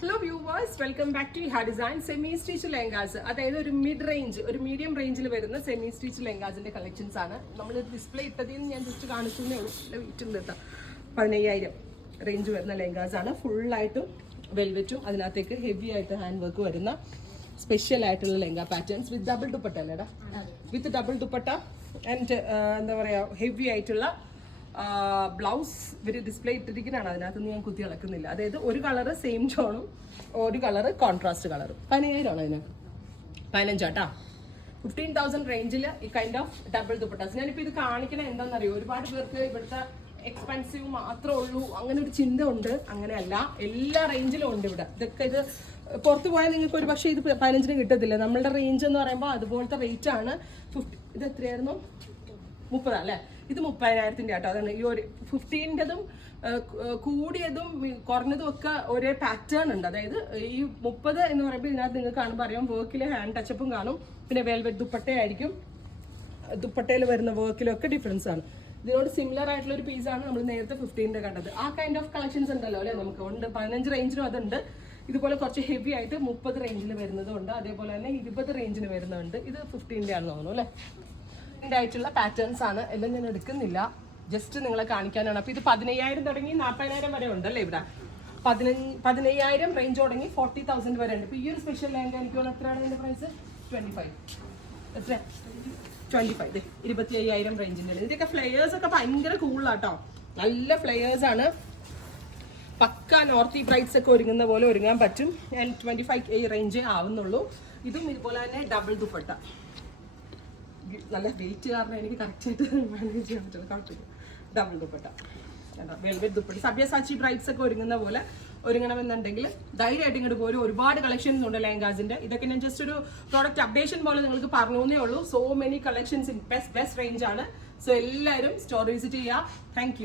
Hello viewers, welcome back to ഹാ design. Semi stitch lehengas, അതായത് ഒരു മീഡിയം റേഞ്ചിൽ വരുന്ന സെമി സ്റ്റിച്ച് ലെഹങ്കാസിന്റെ കളക്ഷൻസ് ആണ് നമ്മൾ ഡിസ്പ്ലേ ഇട്ടതിൽ നിന്ന് ഞാൻ ജസ്റ്റ് കാണിക്കുന്നേ ഉള്ളൂ. നല്ല വെയിറ്റ് ഉണ്ട് കേട്ടോ. 15,000 റേഞ്ച് വരുന്ന ലെഹങ്കാസ് ആണ്. ഫുള്ളായിട്ടും വെൽവെറ്റും അതിനകത്തേക്ക് ഹെവി ആയിട്ട് ഹാൻഡ് വർക്ക് വരുന്ന സ്പെഷ്യൽ ആയിട്ടുള്ള lehenga patterns with double dupatta അല്ലേടാ, വിത്ത് ഡബിൾ ദുപ്പട്ട ആൻഡ് എന്താ പറയുക, ഹെവി ആയിട്ടുള്ള ബ്ലൗസ് ഇവർ ഡിസ്പ്ലേ ഇട്ടിരിക്കുന്നതാണ്. അതിനകത്തൊന്നും ഞാൻ കുത്തി ഇളക്കുന്നില്ല. അതായത് ഒരു കളറ് സെയിം ടോണും ഒരു കളറ് കോൺട്രാസ്റ്റ് കളറും. 15,000 ആണ് അതിന്. 15 15,000 റേഞ്ചിൽ ഈ കൈൻഡ് ഓഫ് ഡബിൾ ദുപ്പട്ടാസ്. ഞാനിപ്പോൾ ഇത് കാണിക്കണ എന്താണെന്നറിയോ, ഒരുപാട് പേർക്ക് ഇവിടുത്തെ എക്സ്പെൻസീവ് മാത്രമേ ഉള്ളൂ അങ്ങനെ ഒരു ചിന്ത ഉണ്ട്. അങ്ങനെയല്ല, എല്ലാ റേഞ്ചിലും ഉണ്ട് ഇവിടെ. ഇതൊക്കെ ഇത് പുറത്ത് പോയാൽ നിങ്ങൾക്ക് ഒരു പക്ഷേ ഇത് 15 കിട്ടത്തില്ല. നമ്മളുടെ റേഞ്ച് എന്ന് പറയുമ്പോൾ അതുപോലത്തെ റേറ്റ് ആണ്. ഇത് എത്രയായിരുന്നു? 30 അല്ലേ? ഇത് 30,000 കേട്ടോ. അതാണ് ഈ ഒരു 15-തും കൂടിയതും കുറഞ്ഞതും ഒക്കെ ഒരേ പാറ്റേൺ ഉണ്ട്. അതായത് ഈ 30 എന്ന് പറയുമ്പോൾ ഇതിനകത്ത് നിങ്ങൾക്ക് കാണുമ്പോൾ അറിയാം, വർക്കിൽ ഹാൻഡ് ടച്ചപ്പും കാണും. പിന്നെ വെൽവെറ്റ് ദുപ്പട്ടയായിരിക്കും. ദുപ്പട്ടയിൽ വരുന്ന വർക്കിലൊക്കെ ഡിഫറൻസ് ആണ്. ഇതിനോട് സിമിലർ ആയിട്ടുള്ള ഒരു പീസാണ് നമ്മൾ നേരത്തെ 15 കണ്ടത്. ആ കൈൻഡ് ഓഫ് കളക്ഷൻസ് ഉണ്ടല്ലോ അല്ലേ, നമുക്ക് ഉണ്ട്. 15 റേഞ്ചിലും അതുണ്ട്. ഇതുപോലെ കുറച്ച് ഹെവി ആയിട്ട് 30 റേഞ്ചിൽ വരുന്നതുണ്ട്. അതേപോലെ തന്നെ 20 റേഞ്ചിന് വരുന്നുണ്ട്. ഇത് 15 ആണെന്ന് തോന്നുന്നു അല്ലേ. ആയിട്ടുള്ള പാറ്റേൺസ് ആണ്. എല്ലാം ഞാൻ എടുക്കുന്നില്ല, ജസ്റ്റ് നിങ്ങളെ കാണിക്കാനാണ്. അപ്പൊ ഇത് 15,000 തുടങ്ങി 40,000 വരെ ഉണ്ടല്ലേ ഇവിടെ. 15,000 റേഞ്ച് തുടങ്ങി 40,000 വരെ ഉണ്ട്. ഇപ്പൊ ഈ ഒരു സ്പെഷ്യൽ ലെഹങ്ക എനിക്ക് തോന്നുന്നു എത്രയാണ് ഇതിന്റെ പ്രൈസ്? 25. എത്ര? 25. 25,000 റേഞ്ചിന്റെ. ഇതിന്റെയൊക്കെ ഫ്ലെയേഴ്സ് ഒക്കെ ഭയങ്കര കൂളാട്ടോ. നല്ല ഫ്ലെയേഴ്സ് ആണ്. പക്ക നോർത്ത് ബ്രൈറ്റ്സ് ഒക്കെ ഒരുങ്ങുന്ന പോലെ ഒരുങ്ങാൻ പറ്റും. ഞാൻ 25 റേഞ്ചേ ആവുന്നുള്ളൂ. ഇതും ഇതുപോലെ തന്നെ ഡബിൾ ദുപ്പട്ട. നല്ല വെയിറ്റ് കാരണം എനിക്ക് കറക്റ്റായിട്ട് മാനേജ് ചെയ്യാൻ പറ്റില്ല. കുഴപ്പമില്ല. Double dupatta, velvet dupatta. Sabyasachi brides ഒക്കെ ഒരുങ്ങുന്ന പോലെ ഒരുങ്ങണമെന്നുണ്ടെങ്കിൽ ധൈര്യമായിട്ട് ഇങ്ങോട്ട് പോരും. ഒരുപാട് കളക്ഷൻസ് ഉണ്ട് ലെഹങ്കാസിന്റെ. ഇതൊക്കെ ഞാൻ ജസ്റ്റ് ഒരു പ്രോഡക്റ്റ് അപ്ഡേഷൻ പോലെ നിങ്ങൾക്ക് പറഞ്ഞേ ഉള്ളൂ. So many collections in best range ആണ്. സോ എല്ലാവരും സ്റ്റോർ വിസിറ്റ് ചെയ്യുക. Thank you.